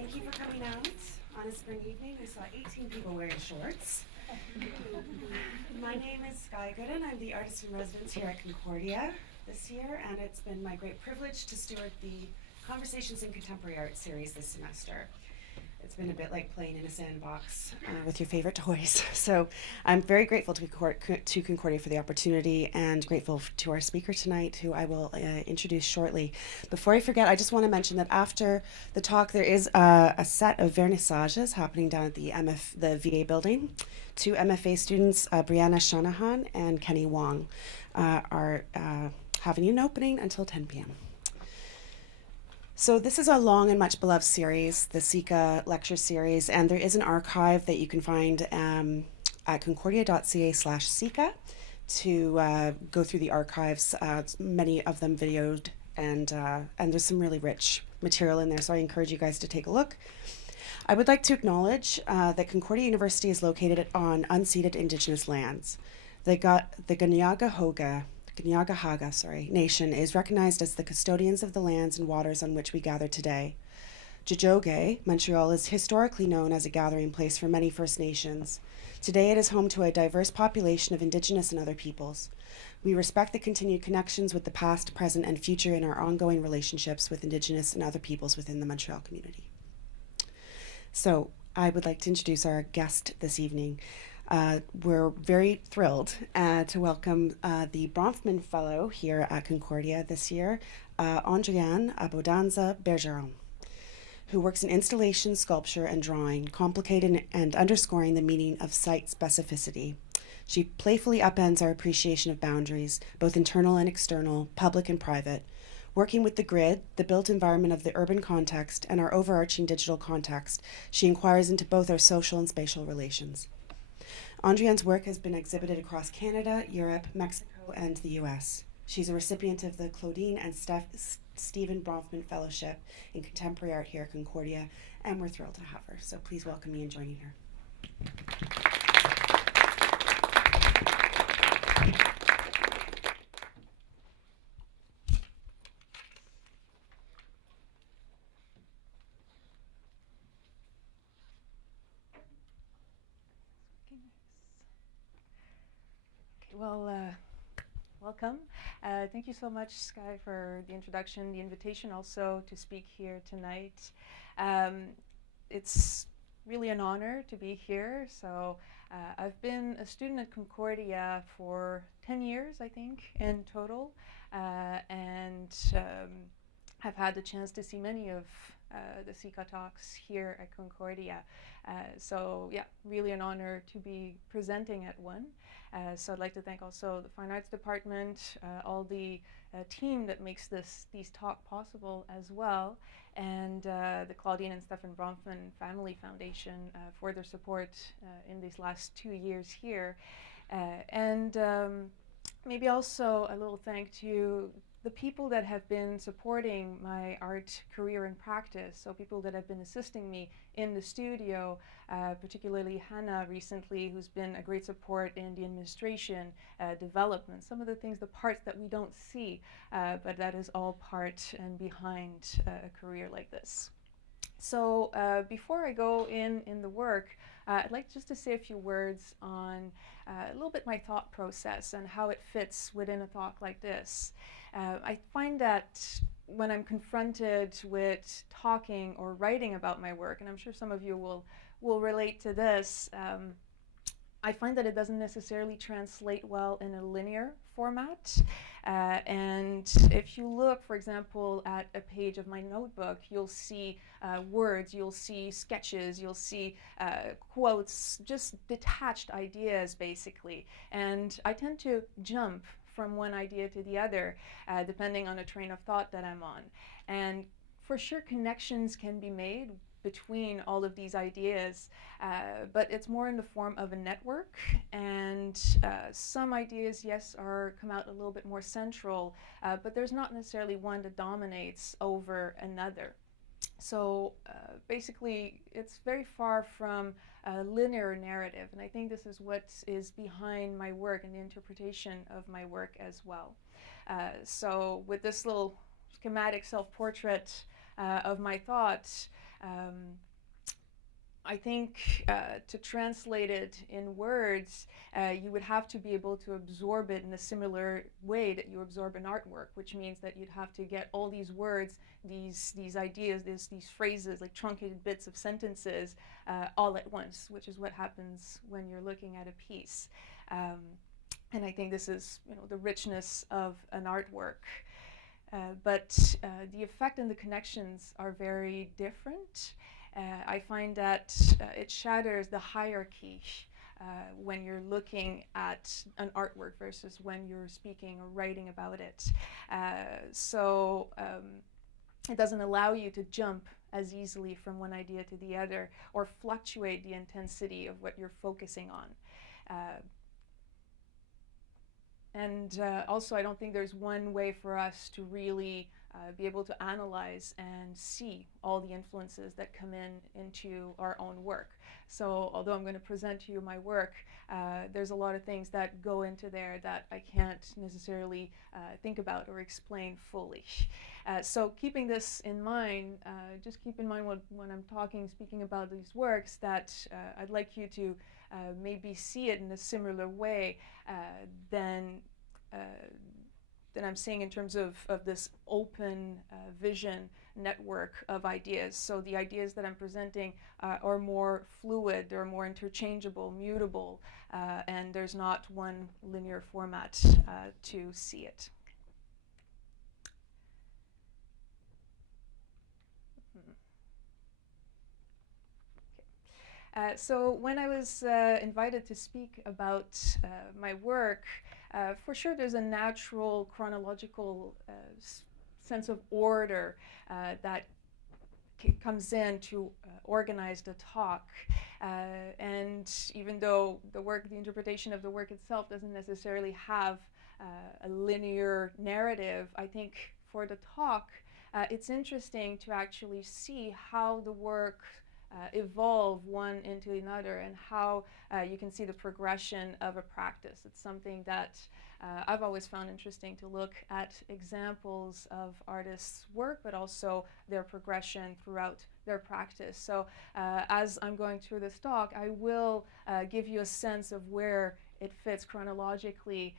Thank you for coming out on a spring evening. I saw 18 people wearing shorts. My name is Sky Gooden. I'm the artist in residence here at Concordia this year, and it's been my great privilege to steward the Conversations in Contemporary Art series this semester. It's been a bit like playing in a sandbox with your favorite toys. So I'm very grateful to Concordia for the opportunity, and grateful to our speaker tonight, who I will introduce shortly. Before I forget, I just want to mention that after the talk, there is a set of vernissages happening down at the VA building. Two MFA students, Brianna Shanahan and Kenny Wong, are having an opening until 10 p.m. So this is a long and much beloved series, the SICA lecture series, and there is an archive that you can find at concordia.ca/SICA to go through the archives, many of them videoed, and there's some really rich material in there, so I encourage you guys to take a look. I would like to acknowledge that Concordia University is located on unceded Indigenous lands. The Kanien'kehá:ka Nation is recognized as the custodians of the lands and waters on which we gather today. Tiohtià:ke, Montreal, is historically known as a gathering place for many First Nations. Today it is home to a diverse population of Indigenous and other peoples. We respect the continued connections with the past, present, and future in our ongoing relationships with Indigenous and other peoples within the Montreal community. So I would like to introduce our guest this evening. We're very thrilled to welcome the Bronfman Fellow here at Concordia this year, Andréanne Abbondanza-Bergeron, who works in installation, sculpture, and drawing, complicating and underscoring the meaning of site specificity. She playfully upends our appreciation of boundaries, both internal and external, public and private. Working with the grid, the built environment of the urban context, and our overarching digital context, she inquires into both our social and spatial relations. Andréanne's work has been exhibited across Canada, Europe, Mexico, and the US. She's a recipient of the Claudine and Stephen Bronfman Fellowship in Contemporary Art here at Concordia, and we're thrilled to have her. So please welcome me in joining her. Well, welcome. Thank you so much, Sky, for the introduction, the invitation also to speak here tonight. It's really an honor to be here. So I've been a student at Concordia for 10 years, I think, in total, and I've had the chance to see many of the SICA talks here at Concordia. So yeah, really an honor to be presenting at one. So I'd like to thank also the Fine Arts Department, all the team that makes these talks possible as well, and the Claudine and Stephen Bronfman Family Foundation for their support in these last 2 years here. And maybe also a little thank to the people that have been supporting my art career and practice, so people that have been assisting me in the studio, particularly Hannah recently, who's been a great support in the administration, development, some of the things, the parts that we don't see, but that is all part and behind a career like this. So before I go in the work, I'd like just to say a few words on a little bit my thought process and how it fits within a talk like this. I find that when I'm confronted with talking or writing about my work, and I'm sure some of you will relate to this, I find that it doesn't necessarily translate well in a linear format. And if you look, for example, at a page of my notebook, you'll see words, you'll see sketches, you'll see quotes, just detached ideas, basically. And I tend to jump from one idea to the other, depending on a train of thought that I'm on. And for sure, connections can be made between all of these ideas, but it's more in the form of a network, and some ideas, yes, come out a little bit more central, but there's not necessarily one that dominates over another. So basically, it's very far from a linear narrative, and I think this is what is behind my work and the interpretation of my work as well. So with this little schematic self-portrait of my thoughts, I think to translate it in words, you would have to be able to absorb it in a similar way that you absorb an artwork, which means that you'd have to get all these words, these ideas, these phrases, like truncated bits of sentences, all at once, which is what happens when you're looking at a piece. And I think this is, the richness of an artwork. But the effect and the connections are very different. I find that it shatters the hierarchy when you're looking at an artwork versus when you're speaking or writing about it. So it doesn't allow you to jump as easily from one idea to the other or fluctuate the intensity of what you're focusing on. And also, I don't think there's one way for us to really be able to analyze and see all the influences that come into our own work. So although I'm going to present to you my work, there's a lot of things that go into there that I can't necessarily think about or explain fully. So keeping this in mind, just keep in mind when I'm speaking about these works, that I'd like you to maybe see it in a similar way than I'm saying in terms of this open vision network of ideas. So the ideas that I'm presenting are more fluid, they're more interchangeable, mutable, and there's not one linear format to see it. So when I was invited to speak about my work, for sure there's a natural chronological sense of order that comes in to organize the talk. And even though the interpretation of the work itself doesn't necessarily have a linear narrative, I think for the talk, it's interesting to actually see how the work evolve one into another and how you can see the progression of a practice. It's something that I've always found interesting, to look at examples of artists' work, but also their progression throughout their practice. So as I'm going through this talk, I will give you a sense of where it fits chronologically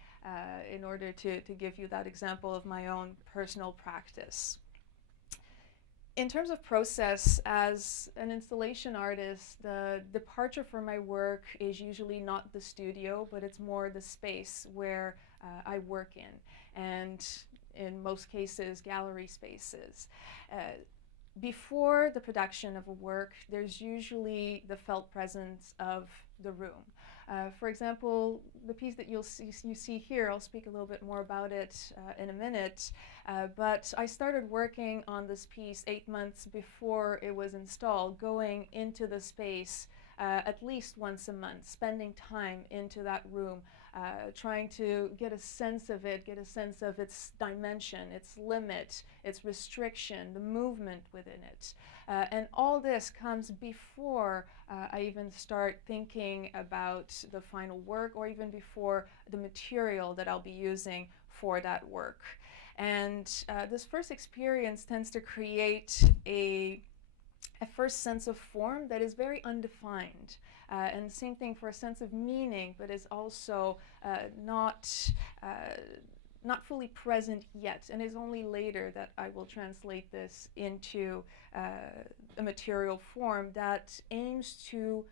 in order to give you that example of my own personal practice. In terms of process, as an installation artist, the departure for my work is usually not the studio, but it's more the space where I work in, and in most cases, gallery spaces. Before the production of a work, there's usually the felt presence of the room. For example, the piece that you see here, I'll speak a little bit more about it in a minute, but I started working on this piece 8 months before it was installed, going into the space at least once a month, spending time into that room, trying to get a sense of it, get a sense of its dimension, its limit, its restriction, the movement within it. And all this comes before I even start thinking about the final work, or even before the material that I'll be using for that work. And this first experience tends to create a first sense of form that is very undefined. And same thing for a sense of meaning, but is also not fully present yet, and is only later that I will translate this into a material form that aims to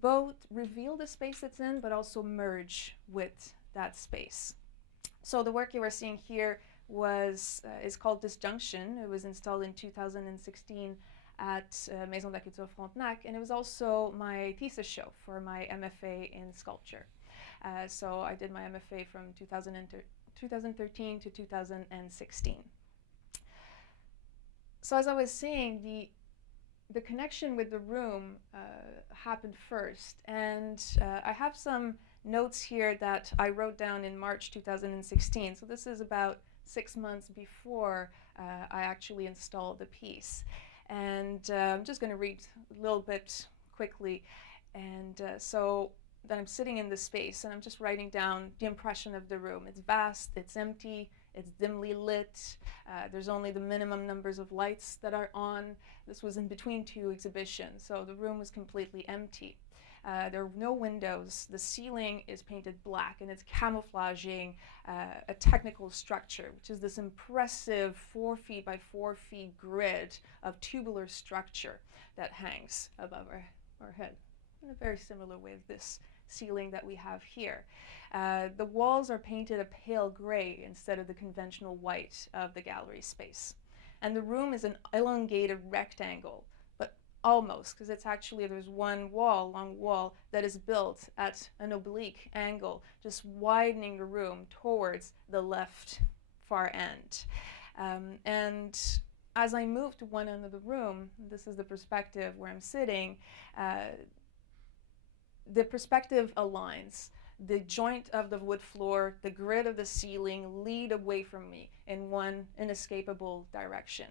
both reveal the space it's in, but also merge with that space. So the work you are seeing here is called Disjunction. It was installed in 2016 at Maison de la Culture Frontenac, and it was also my thesis show for my MFA in sculpture. So I did my MFA from 2013 to 2016. So as I was saying, the connection with the room happened first, and I have some notes here that I wrote down in March 2016. So this is about 6 months before I actually installed the piece. And I'm just going to read a little bit quickly. And so then I'm sitting in the space and I'm just writing down the impression of the room. It's vast, it's empty, It's dimly lit. There's only the minimum numbers of lights that are on. This was in between two exhibitions, so the room was completely empty. There are no windows. The ceiling is painted black, and it's camouflaging a technical structure, which is this impressive 4 feet by 4 feet grid of tubular structure that hangs above our head in a very similar way to this ceiling that we have here. The walls are painted a pale gray instead of the conventional white of the gallery space. And the room is an elongated rectangle, but almost, because it's actually, there's one long wall that is built at an oblique angle, just widening the room towards the left far end. And as I move to one end of the room, this is the perspective where I'm sitting, the perspective aligns. The joint of the wood floor, the grid of the ceiling lead away from me in one inescapable direction.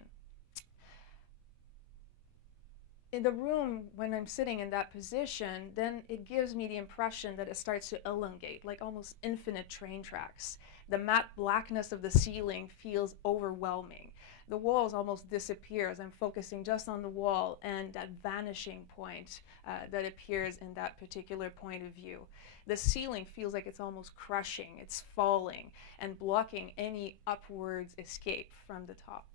In the room, when I'm sitting in that position, then it gives me the impression that it starts to elongate, like almost infinite train tracks. The matte blackness of the ceiling feels overwhelming. The walls almost disappear as I'm focusing just on the wall and that vanishing point that appears in that particular point of view. The ceiling feels like it's almost crushing, it's falling and blocking any upwards escape from the top.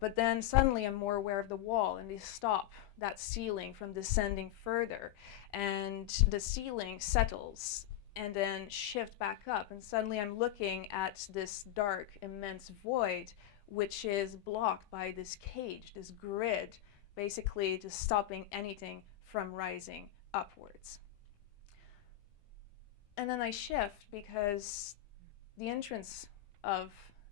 But then suddenly I'm more aware of the wall, and they stop that ceiling from descending further, and the ceiling settles and then shift back up, and suddenly I'm looking at this dark, immense void, which is blocked by this cage, this grid, basically just stopping anything from rising upwards. And then I shift because the entrance of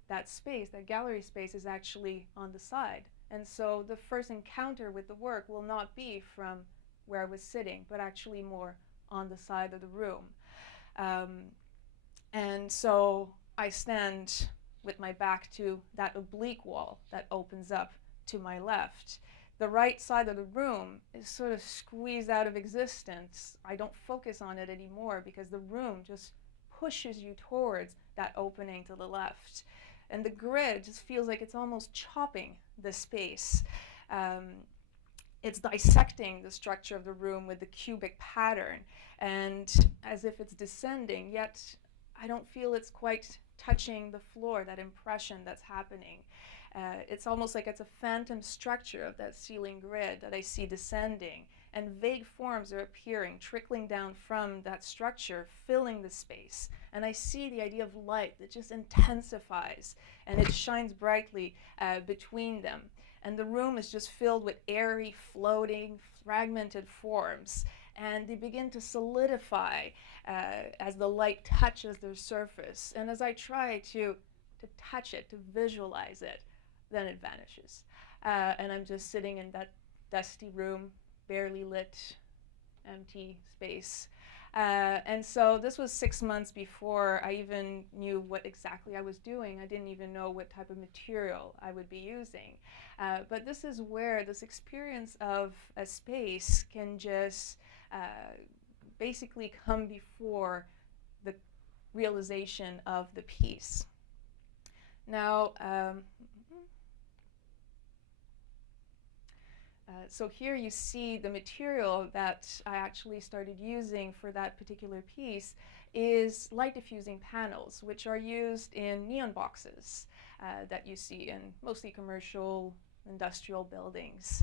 that space, that gallery space, is actually on the side. And so the first encounter with the work will not be from where I was sitting, but actually more on the side of the room. And so I stand with my back to that oblique wall that opens up to my left. The right side of the room is sort of squeezed out of existence. I don't focus on it anymore because the room just pushes you towards that opening to the left. And the grid just feels like it's almost chopping the space. It's dissecting the structure of the room with the cubic pattern, and as if it's descending, yet I don't feel it's quite touching the floor, that impression that's happening. It's almost like it's a phantom structure of that ceiling grid that I see descending, and vague forms are appearing, trickling down from that structure, filling the space. And I see the idea of light that just intensifies, and it shines brightly between them. And the room is just filled with airy, floating, fragmented forms. And they begin to solidify as the light touches their surface. And as I try to touch it, to visualize it, then it vanishes. And I'm just sitting in that dusty room, barely lit, empty space. And so this was 6 months before I even knew what exactly I was doing. I didn't even know what type of material I would be using. But this is where this experience of a space can just basically come before the realization of the piece. Now, so here you see the material that I actually started using for that particular piece is light diffusing panels, which are used in neon boxes that you see in mostly commercial, industrial buildings.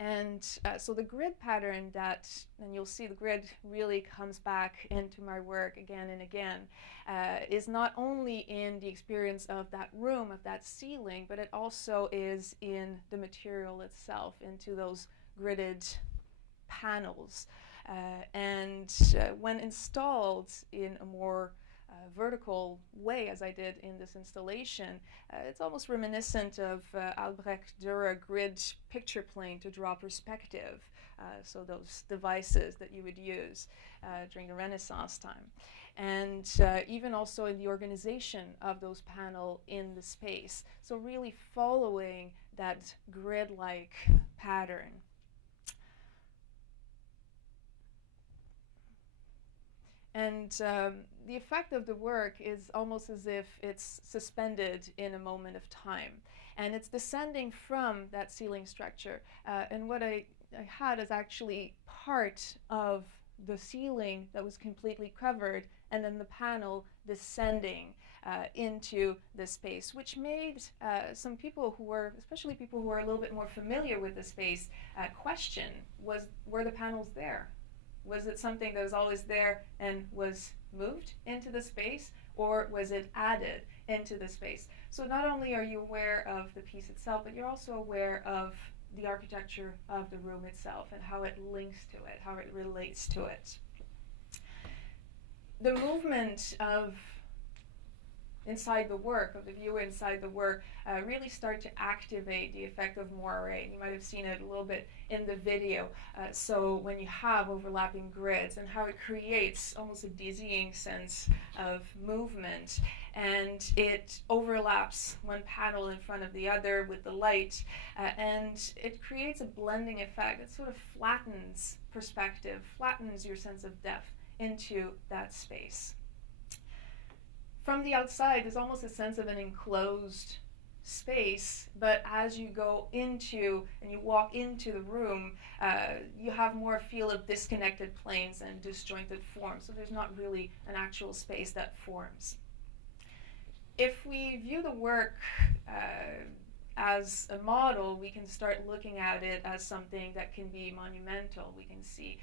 And so the grid pattern that, and you'll see the grid really comes back into my work again and again, is not only in the experience of that room, of that ceiling, but it also is in the material itself, into those gridded panels. And when installed in a more vertical way, as I did in this installation, it's almost reminiscent of Albrecht Dürer grid picture plane to draw perspective, so those devices that you would use during the Renaissance time. And even also in the organization of those panels in the space. So really following that grid-like pattern. And the effect of the work is almost as if it's suspended in a moment of time. And it's descending from that ceiling structure. And what I had is actually part of the ceiling that was completely covered, and then the panel descending into the space, which made some people who were, especially people who are a little bit more familiar with the space, question, were the panels there? Was it something that was always there and was moved into the space, or was it added into the space? So not only are you aware of the piece itself, but you're also aware of the architecture of the room itself and how it links to it, how it relates to it. The movement of inside the work, of the viewer inside the work, really start to activate the effect of moire. You might have seen it a little bit in the video. So when you have overlapping grids and how it creates almost a dizzying sense of movement, and it overlaps one panel in front of the other with the light, and it creates a blending effect. It sort of flattens perspective, flattens your sense of depth into that space. From the outside, there's almost a sense of an enclosed space, but as you go into and you walk into the room, you have more feel of disconnected planes and disjointed forms, so there's not really an actual space that forms. If we view the work as a model, we can start looking at it as something that can be monumental. We can see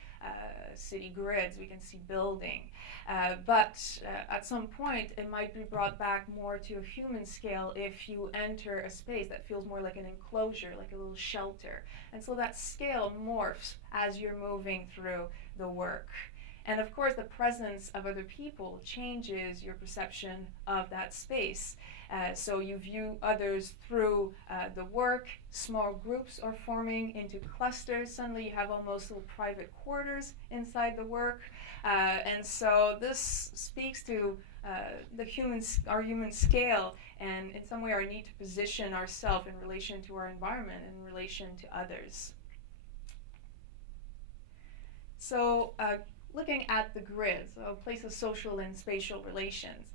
city grids, we can see building, but at some point it might be brought back more to a human scale if you enter a space that feels more like an enclosure, like a little shelter. And so that scale morphs as you're moving through the work. And of course, the presence of other people changes your perception of that space. So you view others through the work. Small groups are forming into clusters. Suddenly you have almost little private quarters inside the work. And so this speaks to our human scale, and in some way our need to position ourselves in relation to our environment, in relation to others. So looking at the grid, so place of social and spatial relations.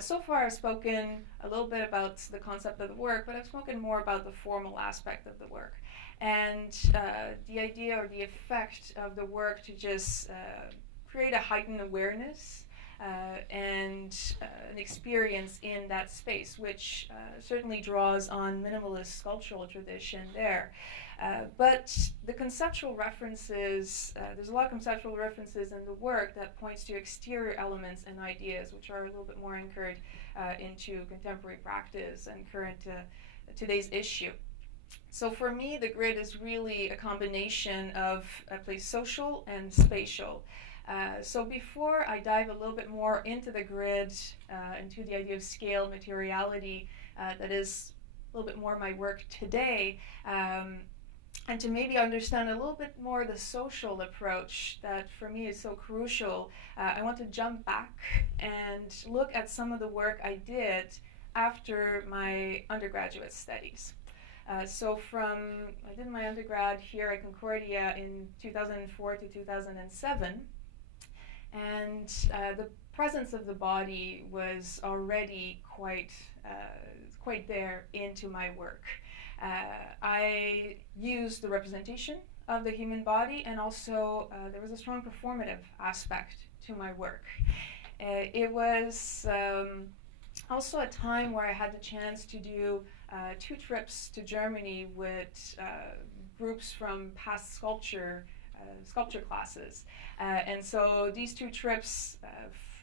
So far I've spoken a little bit about the concept of the work, but I've spoken more about the formal aspect of the work. And the idea or the effect of the work to just create a heightened awareness and an experience in that space, which certainly draws on minimalist sculptural tradition there. But the conceptual references, there's a lot of conceptual references in the work that points to exterior elements and ideas, which are a little bit more anchored into contemporary practice and current today's issue. So for me, the grid is really a combination of a place social and spatial. So before I dive a little bit more into the grid, into the idea of scale, materiality, that is a little bit more my work today, and to maybe understand a little bit more the social approach that for me is so crucial, I want to jump back and look at some of the work I did after my undergraduate studies. So I did my undergrad here at Concordia in 2004 to 2007, and the presence of the body was already quite there into my work. I used the representation of the human body, and also there was a strong performative aspect to my work. It was also a time where I had the chance to do 2 trips to Germany with groups from past sculpture classes. And so these 2 trips,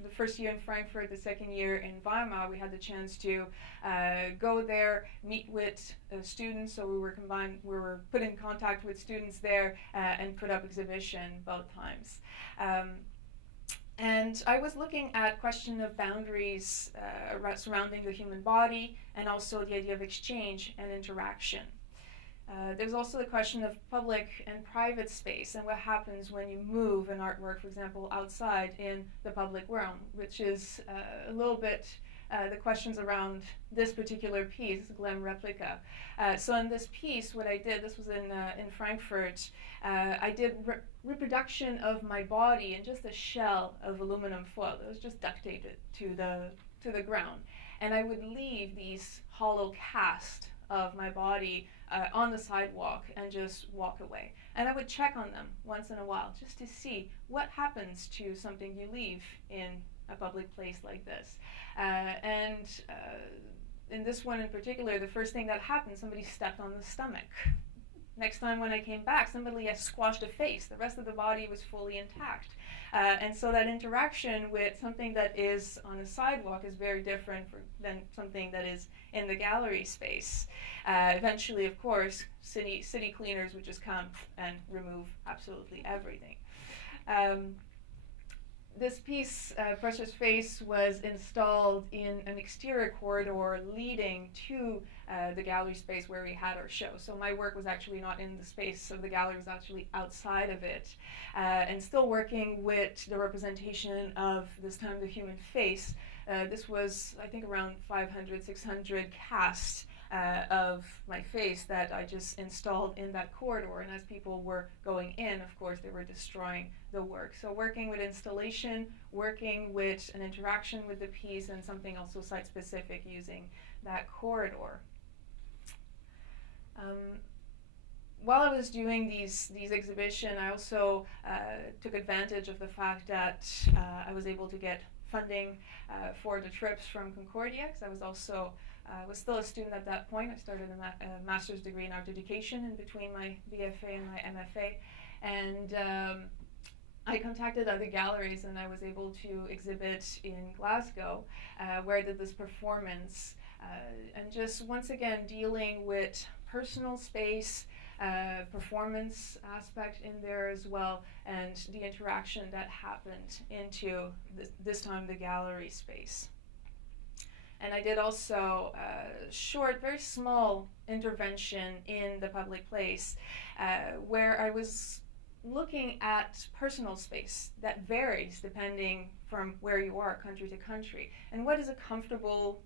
the first year in Frankfurt, the second year in Weimar, we had the chance to go there, meet with students. So we were put in contact with students there and put up exhibition both times. And I was looking at question of boundaries surrounding the human body, and also the idea of exchange and interaction. There's also the question of public and private space and what happens when you move an artwork, for example, outside in the public realm, which is a little bit the questions around this particular piece, Glam Replica. So in this piece, what I did, this was in Frankfurt, I did reproduction of my body in just a shell of aluminum foil that was just duct taped to the ground. And I would leave these hollow casts of my body on the sidewalk and just walk away. And I would check on them once in a while just to see what happens to something you leave in a public place like this. In this one in particular, the first thing that happened, somebody stepped on the stomach. Next time when I came back, somebody had squashed a face. The rest of the body was fully intact. And so that interaction with something that is on a sidewalk is very different than something that is in the gallery space. Eventually, of course, city cleaners would just come and remove absolutely everything. This piece, Pressure's Face, was installed in an exterior corridor leading to the gallery space where we had our show. So my work was actually not in the space of the gallery, it was actually outside of it. And still working with the representation of, this time, the human face. This was, I think, around 500, 600 casts of my face that I just installed in that corridor. And as people were going in, of course, they were destroying the work. So working with installation, working with an interaction with the piece, and something also site-specific using that corridor. While I was doing these exhibitions, I also took advantage of the fact that I was able to get funding for the trips from Concordia, because I was also was still a student at that point. I started a master's degree in art education in between my BFA and my MFA, and I contacted other galleries, and I was able to exhibit in Glasgow, where I did this performance, and just once again dealing with personal space, performance aspect in there as well, and the interaction that happened into this time the gallery space. And I did also a short, very small intervention in the public place where I was looking at personal space that varies depending from where you are, country to country, and what is a comfortable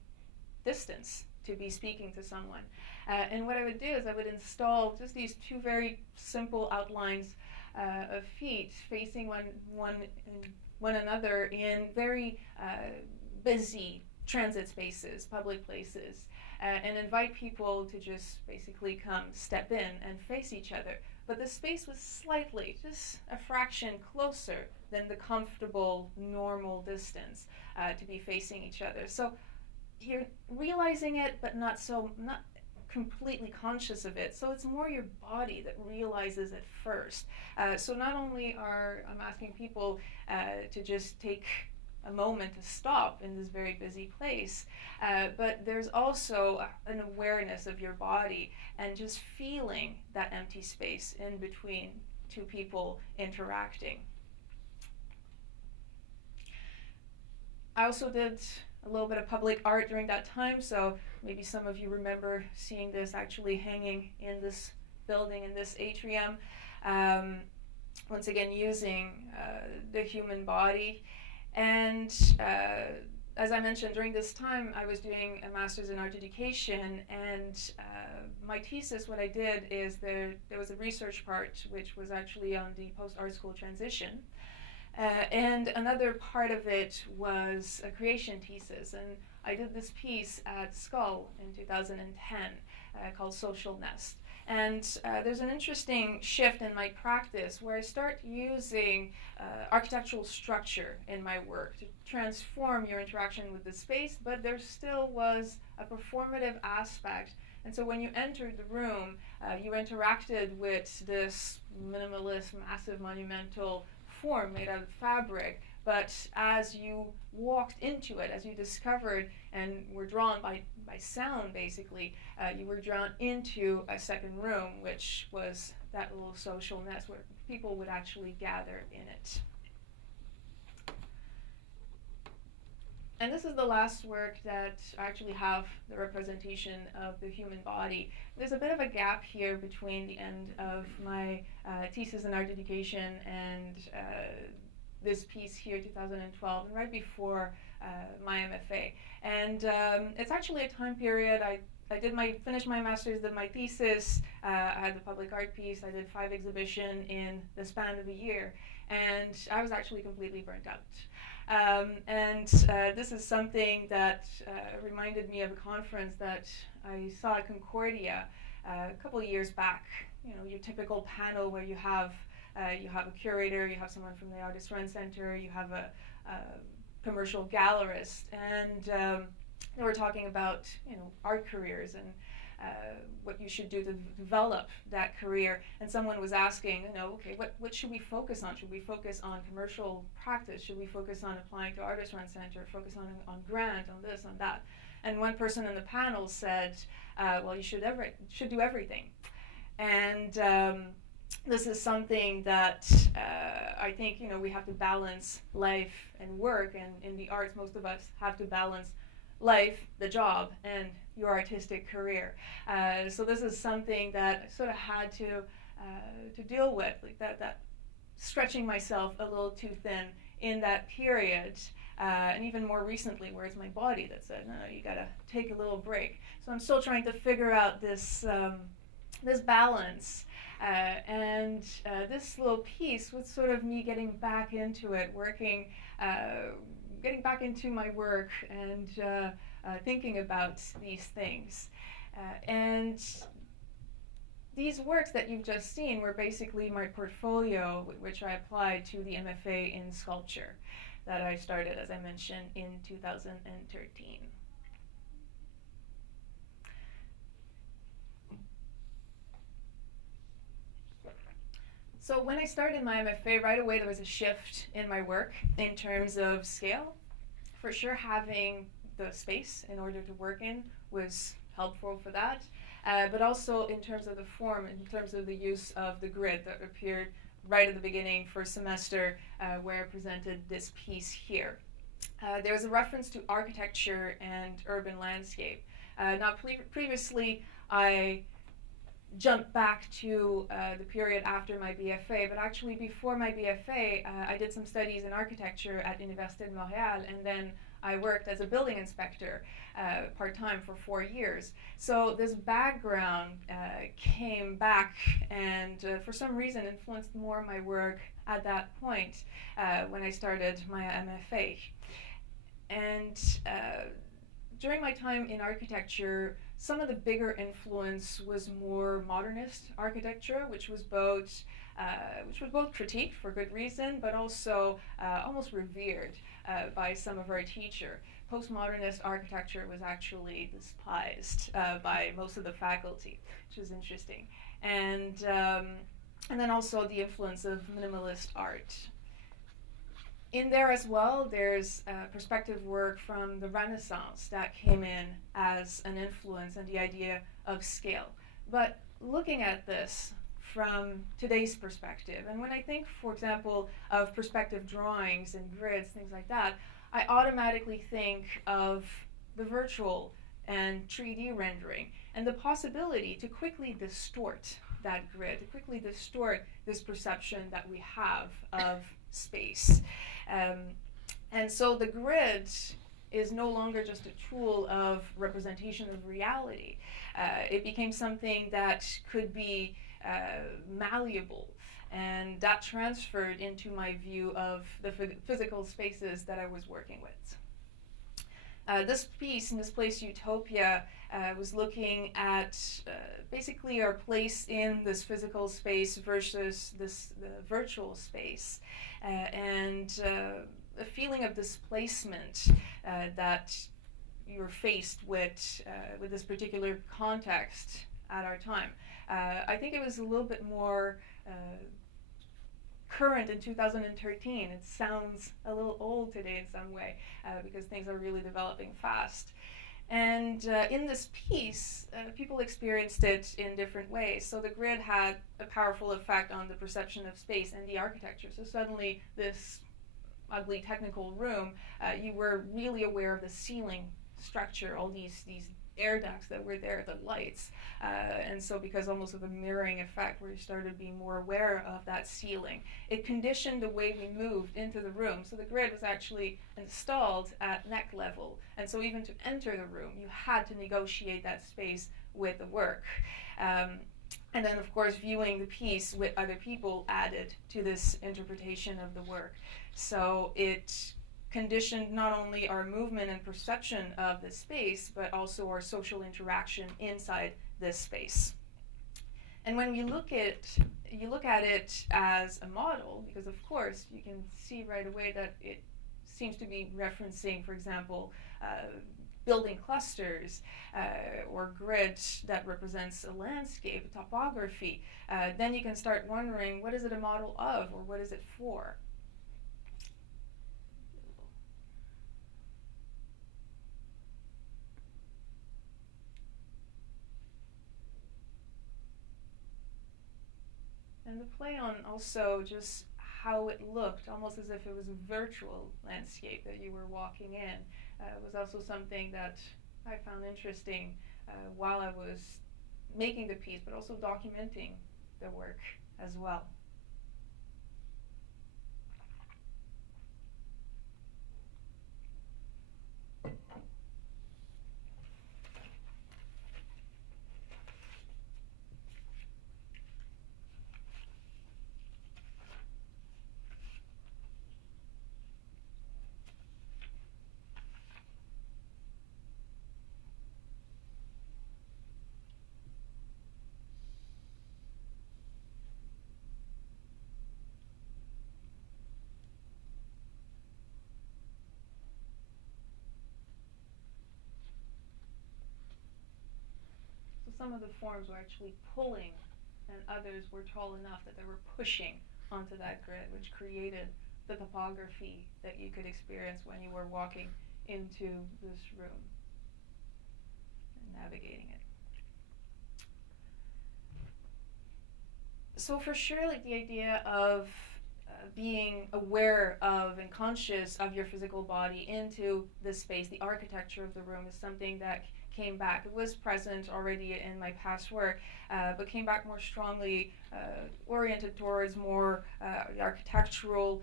distance to be speaking to someone. And what I would do is I would install just these two very simple outlines of feet facing one another in very busy transit spaces, public places, and invite people to just basically come step in and face each other. But the space was slightly, just a fraction closer than the comfortable, normal distance to be facing each other. So you're realizing it, but not completely conscious of it. So it's more your body that realizes it first. So not only I'm asking people to just take a moment to stop in this very busy place, but there's also an awareness of your body and just feeling that empty space in between two people interacting. I also did a little bit of public art during that time, so maybe some of you remember seeing this actually hanging in this building, in this atrium. Once again, using the human body. And as I mentioned, during this time, I was doing a master's in art education, and my thesis, what I did is there was a research part, which was actually on the post-art school transition. And another part of it was a creation thesis, and I did this piece at Skull in 2010 called Social Nest. And there's an interesting shift in my practice where I start using architectural structure in my work to transform your interaction with the space, but there still was a performative aspect. And so when you entered the room, you interacted with this minimalist, massive, monumental form made out of fabric, but as you walked into it, as you discovered and were drawn by sound, basically, you were drawn into a second room, which was that little social nest where people would actually gather in it. And this is the last work that I actually have the representation of the human body. There's a bit of a gap here between the end of my thesis in art education and this piece here, 2012, and right before my MFA. And it's actually a time period. I finished my master's, did my thesis, I had the public art piece, I did 5 exhibitions in the span of a year, and I was actually completely burnt out. This is something that reminded me of a conference that I saw at Concordia a couple of years back. You know, your typical panel where you have a curator, you have someone from the Artist Run Center, you have a commercial gallerist, and they were talking about, you know, art careers and what you should do to develop that career. And someone was asking, you know, okay, what should we focus on? Should we focus on commercial practice? Should we focus on applying to Artist Run Center? Focus on grant, on this, on that? And one person in the panel said, well, you should do everything. And this is something that I think, you know, we have to balance life and work, and in the arts, most of us have to balance life, the job, and your artistic career. So this is something that I sort of had to deal with, like that stretching myself a little too thin in that period, and even more recently, where it's my body that said, no, you gotta take a little break. So I'm still trying to figure out this balance. And this little piece was sort of me getting back into it, getting back into my work and thinking about these things. And these works that you've just seen were basically my portfolio, which I applied to the MFA in sculpture that I started, as I mentioned, in 2013. So when I started my MFA, right away there was a shift in my work in terms of scale. For sure, having the space in order to work in was helpful for that, but also in terms of the form, in terms of the use of the grid that appeared right at the beginning, first semester, where I presented this piece here. There was a reference to architecture and urban landscape. Now, previously, I jumped back to the period after my BFA, but actually before my BFA, I did some studies in architecture at Université de Montréal, and then I worked as a building inspector part-time for 4 years. So this background came back and for some reason influenced more my work at that point when I started my MFA. And during my time in architecture, some of the bigger influence was more modernist architecture, which was both critiqued for good reason, but also almost revered by some of our teachers. Postmodernist architecture was actually despised by most of the faculty, which was interesting. And then also the influence of minimalist art. In there as well, there's perspective work from the Renaissance that came in as an influence and the idea of scale. But looking at this from today's perspective, and when I think, for example, of perspective drawings and grids, things like that, I automatically think of the virtual and 3D rendering and the possibility to quickly distort that grid, to quickly distort this perception that we have of space. And so the grid is no longer just a tool of representation of reality. It became something that could be malleable, and that transferred into my view of the physical spaces that I was working with. This piece, in this place Utopia, was looking at basically our place in this physical space versus the virtual space, and a feeling of displacement that you're faced with this particular context at our time. I think it was a little bit more current in 2013. It sounds a little old today in some way because things are really developing fast. And in this piece, people experienced it in different ways. So the grid had a powerful effect on the perception of space and the architecture. So suddenly this ugly technical room, you were really aware of the ceiling structure, all these air ducts that were there, the lights. And so because almost of a mirroring effect where you started being more aware of that ceiling, it conditioned the way we moved into the room. So the grid was actually installed at neck level. And so even to enter the room, you had to negotiate that space with the work. And then, of course, viewing the piece with other people added to this interpretation of the work. So it conditioned not only our movement and perception of the space, but also our social interaction inside this space. And when you look at it as a model, because of course you can see right away that it seems to be referencing, for example, building clusters or grid that represents a landscape, a topography, then you can start wondering, what is it a model of, or what is it for? And the play on also just how it looked, almost as if it was a virtual landscape that you were walking in, was also something that I found interesting while I was making the piece, but also documenting the work as well. Some of the forms were actually pulling, and others were tall enough that they were pushing onto that grid, which created the topography that you could experience when you were walking into this room and navigating it. So for sure, like the idea of being aware of and conscious of your physical body into this space, the architecture of the room, is something that came back. It was present already in my past work, but came back more strongly, oriented towards more the architectural,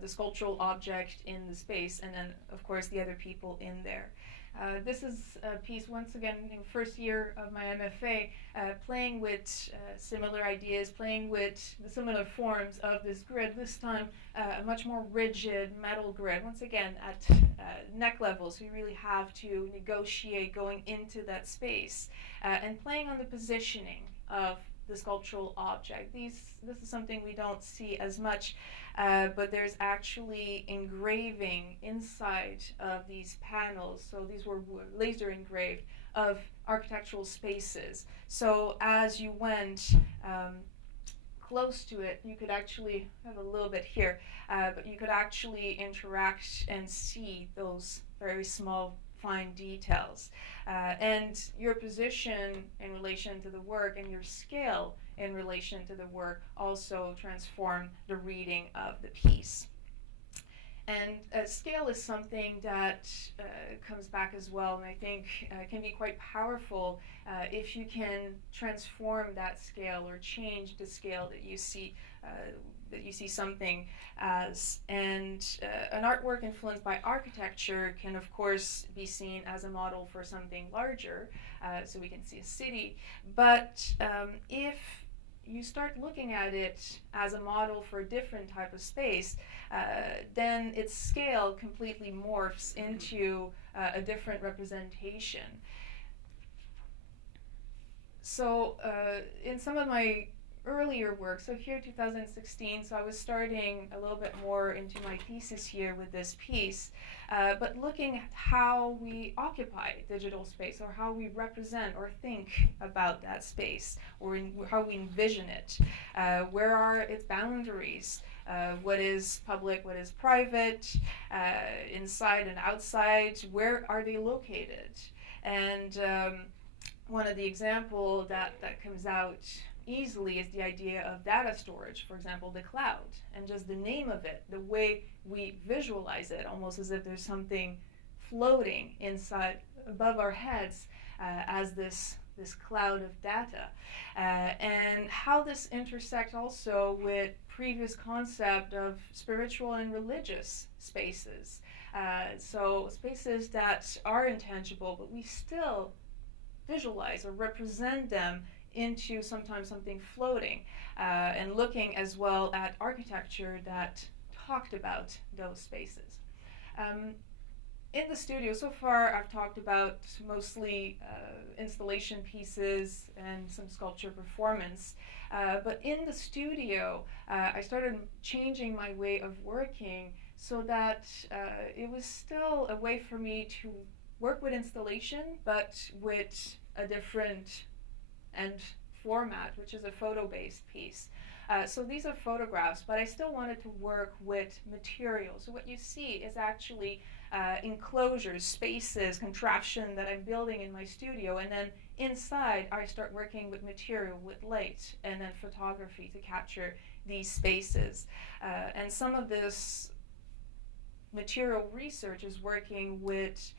the sculptural object in the space, and then of course the other people in there. This is a piece, once again, in the first year of my MFA, playing with similar ideas, playing with the similar forms of this grid, this time a much more rigid metal grid, once again at neck level, so you really have to negotiate going into that space, and playing on the positioning of the sculptural object. This is something we don't see as much, but there's actually engraving inside of these panels. So these were laser engraved of architectural spaces. So as you went close to it, you could actually have a little bit here, but you could actually interact and see those very small, fine details. And your position in relation to the work and your scale in relation to the work also transform the reading of the piece. And scale is something that comes back as well, and I think can be quite powerful if you can transform that scale or change the scale that you see something as. And an artwork influenced by architecture can of course be seen as a model for something larger, so we can see a city, but if you start looking at it as a model for a different type of space, then its scale completely morphs into a different representation. So in some of my earlier work, so here 2016, so I was starting a little bit more into my thesis here with this piece, but looking at how we occupy digital space, or how we represent or think about that space, or how we envision it. Where are its boundaries? What is public, what is private, inside and outside, where are they located? And one of the examples that comes out easily is the idea of data storage, for example, the cloud, and just the name of it, the way we visualize it, almost as if there's something floating inside above our heads as this cloud of data, and how this intersects also with previous concept of spiritual and religious spaces. So spaces that are intangible, but we still visualize or represent them into sometimes something floating, and looking as well at architecture that talked about those spaces. In the studio, so far I've talked about mostly installation pieces and some sculpture performance, but in the studio I started changing my way of working so that it was still a way for me to work with installation, but with a different end format, which is a photo-based piece. So these are photographs, but I still wanted to work with material. So what you see is actually enclosures, spaces, contraption that I'm building in my studio, and then inside I start working with material, with light, and then photography to capture these spaces. And some of this material research is working with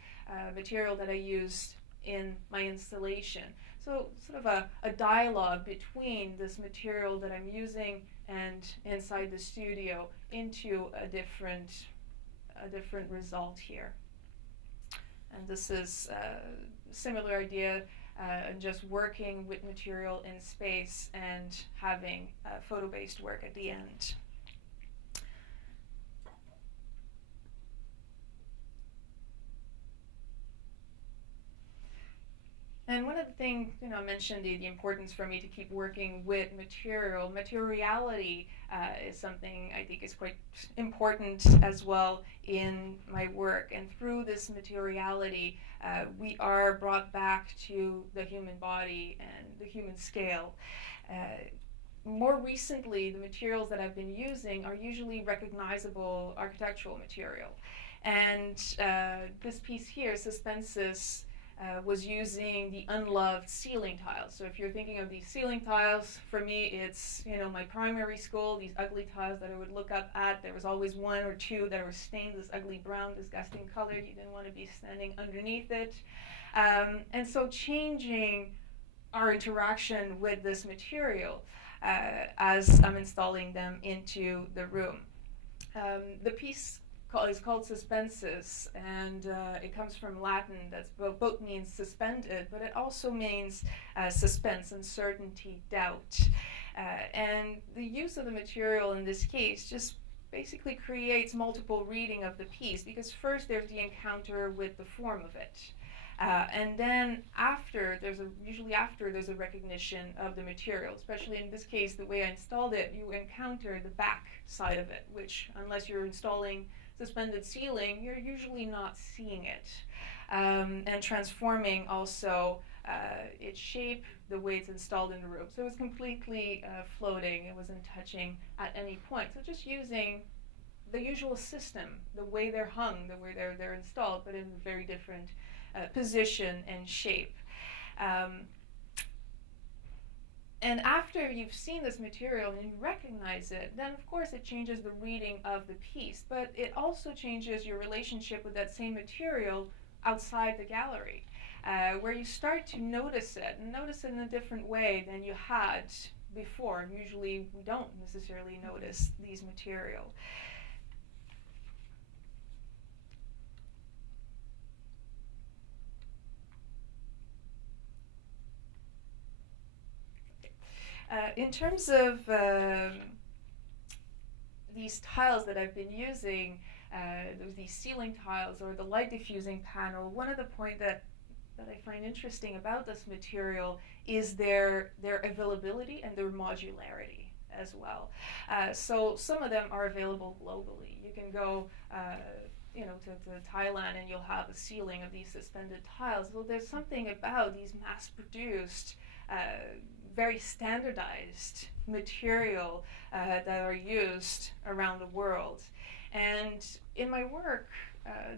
material that I used in my installation. So sort of a dialogue between this material that I'm using and inside the studio into a different result here. And this is a similar idea, just working with material in space and having photo-based work at the end. And one of the things, I mentioned the importance for me to keep working with material. Materiality is something I think is quite important as well in my work. And through this materiality, we are brought back to the human body and the human scale. More recently, the materials that I've been using are usually recognizable architectural material. And this piece here, Suspensus, was using the unloved ceiling tiles. So if you're thinking of these ceiling tiles, for me it's my primary school, these ugly tiles that I would look up at. There was always one or two that were stained this ugly brown, disgusting color. You didn't want to be standing underneath it. And so changing our interaction with this material as I'm installing them into the room. The piece is called Suspensus, and it comes from Latin. That's both means suspended, but it also means suspense, uncertainty, doubt. And the use of the material in this case just basically creates multiple reading of the piece, because first there's the encounter with the form of it. And then usually after there's a recognition of the material, especially in this case, the way I installed it, you encounter the back side of it, which unless you're installing suspended ceiling, you're usually not seeing it. And transforming also its shape, the way it's installed in the room. So it was completely floating, it wasn't touching at any point. So just using the usual system, the way they're hung, the way they're installed, but in a very different position and shape. And after you've seen this material and you recognize it, then of course it changes the reading of the piece, but it also changes your relationship with that same material outside the gallery, where you start to notice it, and notice it in a different way than you had before. Usually we don't necessarily notice these material. In terms of these tiles that I've been using, these ceiling tiles or the light diffusing panel, one of the points that I find interesting about this material is their availability and their modularity as well. So some of them are available globally. You can go to Thailand and you'll have a ceiling of these suspended tiles. So there's something about these mass-produced very standardized material that are used around the world. And in my work,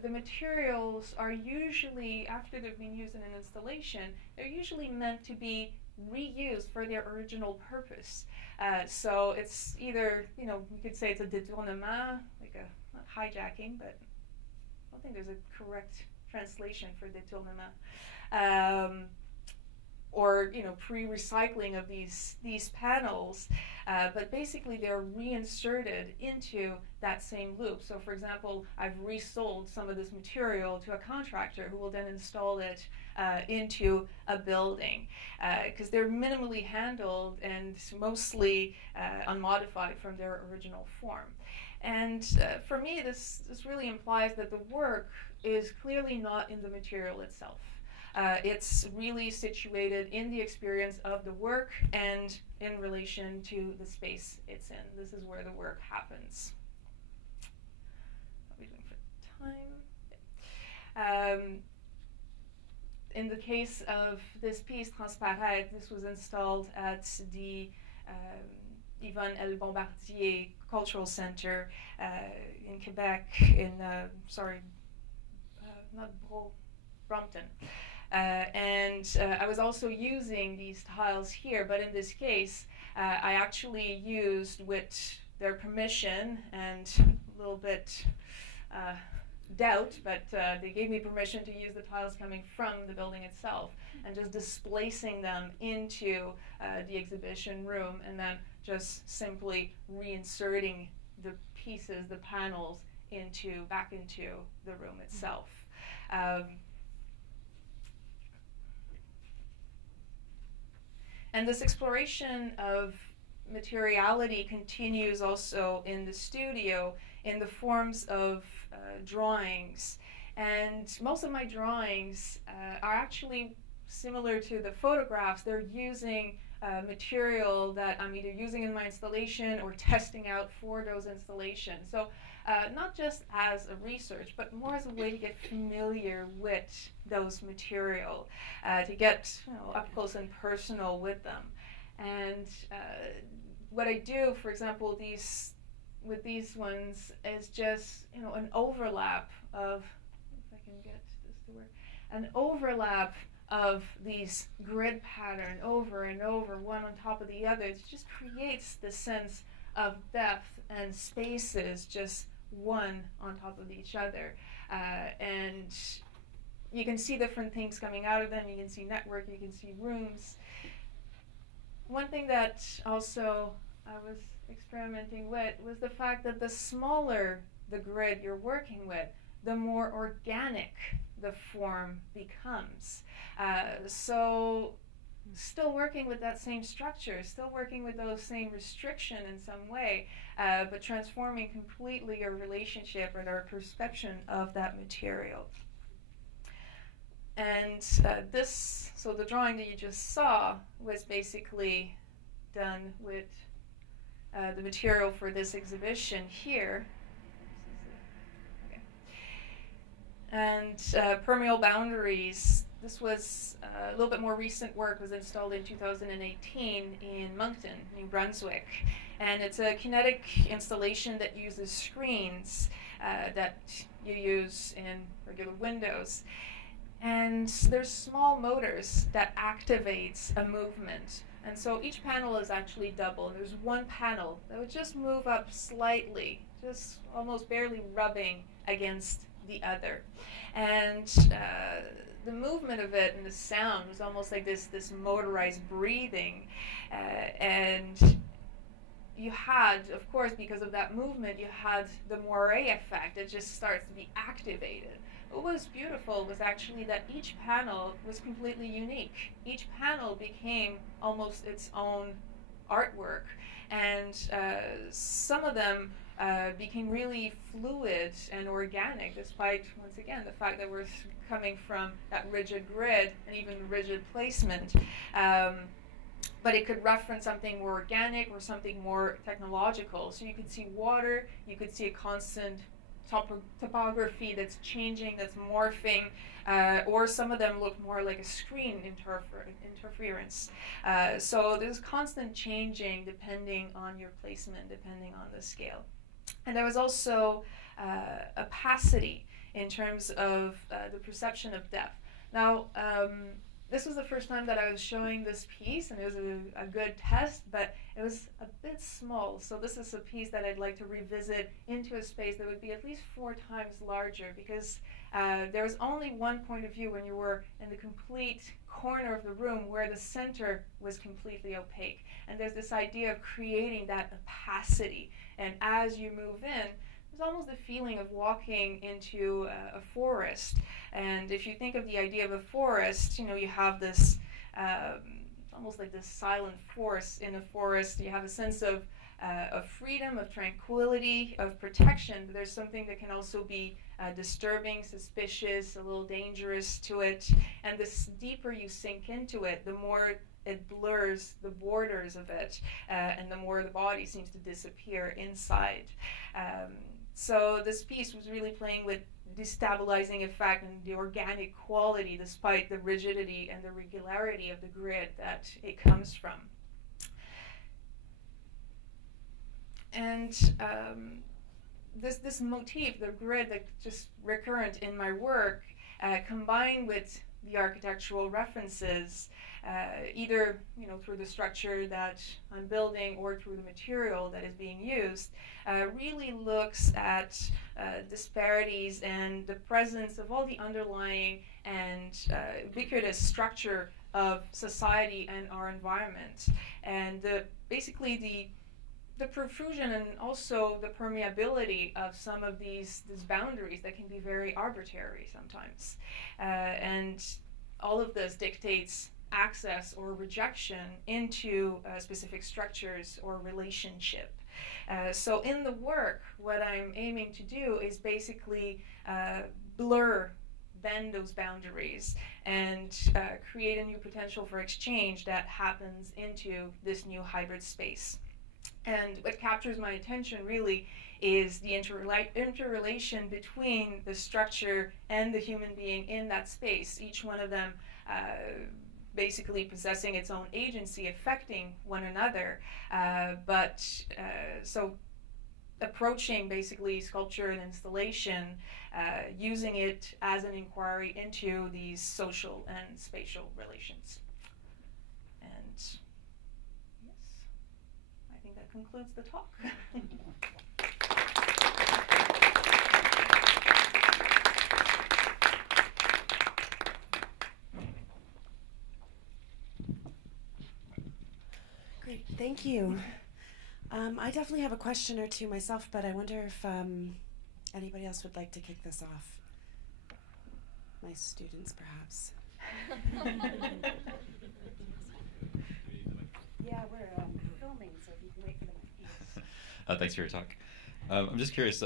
the materials are usually, after they've been used in an installation, they're usually meant to be reused for their original purpose. So it's either, you could say it's a détournement, like not hijacking, but I don't think there's a correct translation for détournement. Or pre-recycling of these panels, but basically they're reinserted into that same loop. So for example, I've resold some of this material to a contractor who will then install it into a building, because they're minimally handled and mostly unmodified from their original form. And for me, this really implies that the work is clearly not in the material itself. It's really situated in the experience of the work and in relation to the space it's in. This is where the work happens. What are we doing for time? In the case of this piece, Transparaître, this was installed at the Yvonne L. Bombardier Cultural Center in Quebec, Brompton. And I was also using these tiles here, but in this case, I actually used, with their permission and a little bit doubt, but they gave me permission to use the tiles coming from the building itself and just displacing them into the exhibition room, and then just simply reinserting the pieces, the panels, back into the room itself. And this exploration of materiality continues also in the studio in the forms of drawings. And most of my drawings are actually similar to the photographs. They're using material that I'm either using in my installation or testing out for those installations. So not just as a research, but more as a way to get familiar with those material, to get up close and personal with them. And what I do, for example, with these ones is just an overlap of, if I can get this to work, an overlap of these grid pattern over and over, one on top of the other. It just creates this sense of depth and spaces just one on top of each other, and you can see different things coming out of them. You can see network, you can see rooms. One thing that also I was experimenting with was the fact that the smaller the grid you're working with, the more organic the form becomes. So still working with that same structure, still working with those same restriction in some way, but transforming completely your relationship or our perception of that material. And so the drawing that you just saw was basically done with the material for this exhibition here. Okay. And Permeable Boundaries, this was a little bit more recent work, was installed in 2018 in Moncton, New Brunswick. And it's a kinetic installation that uses screens that you use in regular windows. And there's small motors that activates a movement. And so each panel is actually double. There's one panel that would just move up slightly, just almost barely rubbing against the other. And the movement of it and the sound was almost like this motorized breathing. And you had, of course, because of that movement, you had the moire effect. It just starts to be activated. What was beautiful was actually that each panel was completely unique. Each panel became almost its own artwork. And some of them became really fluid and organic, despite, once again, the fact that we're coming from that rigid grid and even rigid placement. But it could reference something more organic or something more technological. So you could see water, you could see a constant topography that's changing, that's morphing, or some of them look more like a screen interference. So there's constant changing depending on your placement, depending on the scale. And there was also opacity in terms of the perception of depth. Now, this was the first time that I was showing this piece, and it was a good test, but it was a bit small. So this is a piece that I'd like to revisit into a space that would be at least 4 times larger, because there was only one point of view when you were in the complete corner of the room where the center was completely opaque. And there's this idea of creating that opacity. And as you move in, there's almost the feeling of walking into a forest. And if you think of the idea of a forest, you have this almost like this silent force in a forest. You have a sense of freedom, of tranquility, of protection. But there's something that can also be disturbing, suspicious, a little dangerous to it. And the deeper you sink into it, the more it blurs the borders of it, and the more the body seems to disappear inside. So this piece was really playing with destabilizing effect and the organic quality despite the rigidity and the regularity of the grid that it comes from. And this motif, the grid that's just recurrent in my work, combined with the architectural references, either through the structure that I'm building or through the material that is being used, really looks at disparities and the presence of all the underlying and ubiquitous structure of society and our environment, and basically the profusion and also the permeability of some of these boundaries that can be very arbitrary sometimes. And all of this dictates access or rejection into specific structures or relationship. So in the work, what I'm aiming to do is basically bend those boundaries and create a new potential for exchange that happens into this new hybrid space. And what captures my attention really is the interrelation between the structure and the human being in that space, each one of them basically possessing its own agency, affecting one another. So approaching basically sculpture and installation, using it as an inquiry into these social and spatial relations. And yes, I think that concludes the talk. Great, thank you. I definitely have a question or two myself, but I wonder if anybody else would like to kick this off. My students, perhaps. Yeah, we're filming, so if you can wait for the mic. Thanks for your talk. I'm just curious,